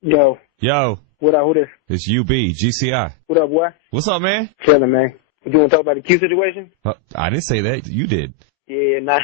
Yo. Yo. What up, who this? It's UB, GCI. What up, boy? What's up, man? Chillin', man. You want to talk about the Q situation? I didn't say that. You did. Yeah, nah.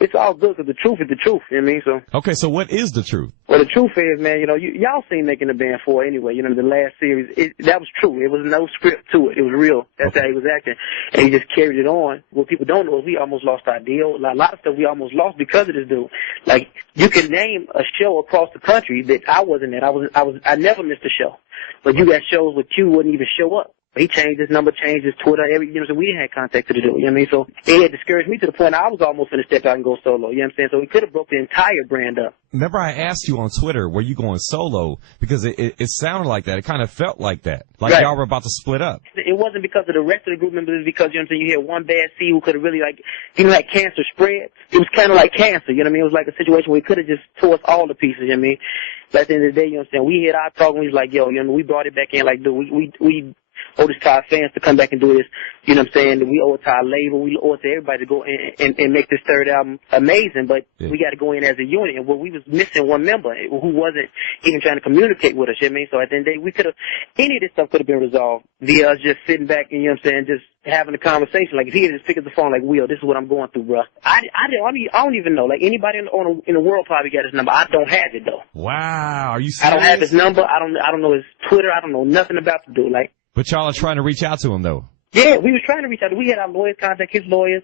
It's all good because the truth is the truth, you know what I mean? So. Okay, so what is the truth? Well, the truth is, man, y'all seen Making the Band 4 anyway. The last series, that was true. It was no script to it. It was real. That's how he was acting. And he just carried it on. What people don't know is we almost lost our deal. A lot of stuff we almost lost because of this dude. Like, you can name a show across the country that I wasn't at. I never missed a show. But you got shows where Q wouldn't even show up. He changed his number, changed his Twitter, so we didn't have contact to the dude, you know what I mean? So it had discouraged me to the point I was almost going to step out and go solo, you know what I'm saying? So we could have broke the entire brand up. Remember I asked you on Twitter, were you going solo? Because it sounded like that. It kind of felt like that. Like y'all were about to split up. It wasn't because of the rest of the group members. It was because, you know what I'm saying, you had one bad seed who could have really, like cancer spread. It was kind of like cancer, you know what I mean? It was like a situation where he could have just tore us all to pieces, you know what I mean? But at the end of the day, you know what I'm saying, we hit our talk and we was like, yo, we brought it back in, like, dude, we owe this to our fans to come back and do this, you know what I'm saying? We owe it to our label, we owe it to everybody to go and make this third album amazing, but we got to go in as a unit. And we was missing one member who wasn't even trying to communicate with us, you know what I mean? So at the end of the day, we could have, any of this stuff could have been resolved via us just sitting back and, you know what I'm saying, just having a conversation. Like, if he had just picked up the phone like, Will, this is what I'm going through, bro. I don't even know. Like, anybody in the world probably got his number. I don't have it, though. Wow. Are you serious? I don't have his number. I don't know his Twitter. I don't know nothing about the dude. Like, but y'all are trying to reach out to him, though. Yeah, we was trying to reach out. We had our lawyers contact his lawyers,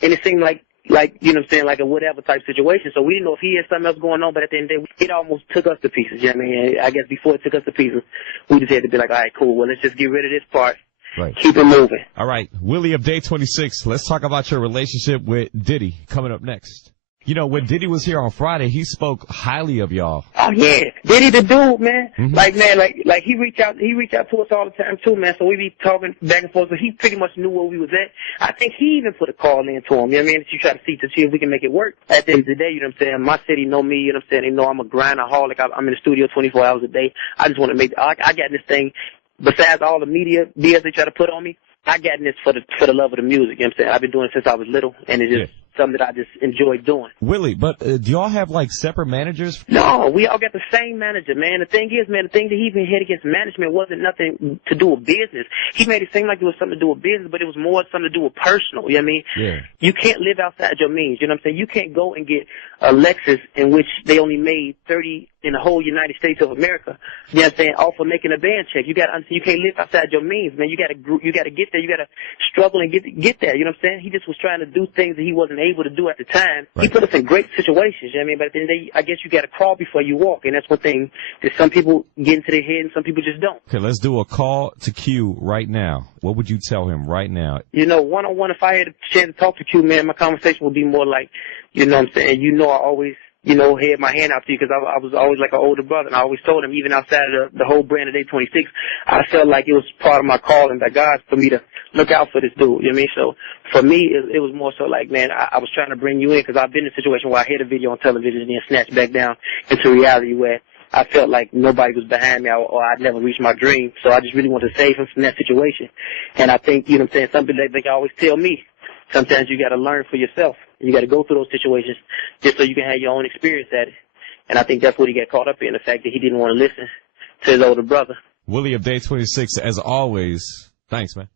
and it seemed like, you know what I'm saying, like a whatever type situation. So we didn't know if he had something else going on, but at the end of the day, it almost took us to pieces, you know what I mean? I guess before it took us to pieces, we just had to be like, all right, cool, well, let's just get rid of this part. Right. Keep it moving. All right. Willie of Day 26, let's talk about your relationship with Diddy coming up next. You know, when Diddy was here on Friday, he spoke highly of y'all. Oh yeah, Diddy the dude, man. Mm-hmm. Like, man, like he reached out to us all the time too, man. So we be talking back and forth. But he pretty much knew where we was at. I think he even put a call in to him. You know what I mean? To try to see if we can make it work. At the end of the day, you know what I'm saying. My city know me. You know what I'm saying. They know I'm a grindaholic. I'm in the studio 24 hours a day. I just want to make. I got this thing. Besides all the media BS they try to put on me, I got in this for the love of the music. You know what I'm saying. I've been doing it since I was little, and it's just. Something that I just enjoy doing. Willie, but do y'all have, like, separate managers? No, we all got the same manager, man. The thing is, man, the thing that he even had against management wasn't nothing to do with business. He made it seem like it was something to do with business, but it was more something to do with personal, you know what I mean? Yeah. You can't live outside your means, you know what I'm saying? You can't go and get a Lexus in which they only made 30 in the whole United States of America, you know what I'm saying, all for making a band check. You can't live outside your means, man. You gotta get there. You gotta struggle and get there, you know what I'm saying? He just was trying to do things that he wasn't able to do at the time. Right. He put us in great situations, you know what I mean? But at the end of the day, I guess you gotta crawl before you walk, and that's one thing that some people get into their head and some people just don't. Okay, let's do a call to Q right now. What would you tell him right now? You know, one-on-one, if I had a chance to talk to Q, man, my conversation would be more like, you know what I'm saying, I always, had my hand out to you because I was always like an older brother, and I always told him, even outside of the whole brand of Day 26, I felt like it was part of my calling by God for me to look out for this dude, you know what I mean? So for me, it was more so like, man, I was trying to bring you in because I've been in a situation where I hit a video on television and then snatched back down into reality where I felt like nobody was behind me or I'd never reached my dream. So I just really wanted to save him from that situation. And I think, you know what I'm saying, something that they always tell me, sometimes you got to learn for yourself. You got to go through those situations just so you can have your own experience at it. And I think that's what he got caught up in, the fact that he didn't want to listen to his older brother. Willie of Day 26, as always, thanks, man.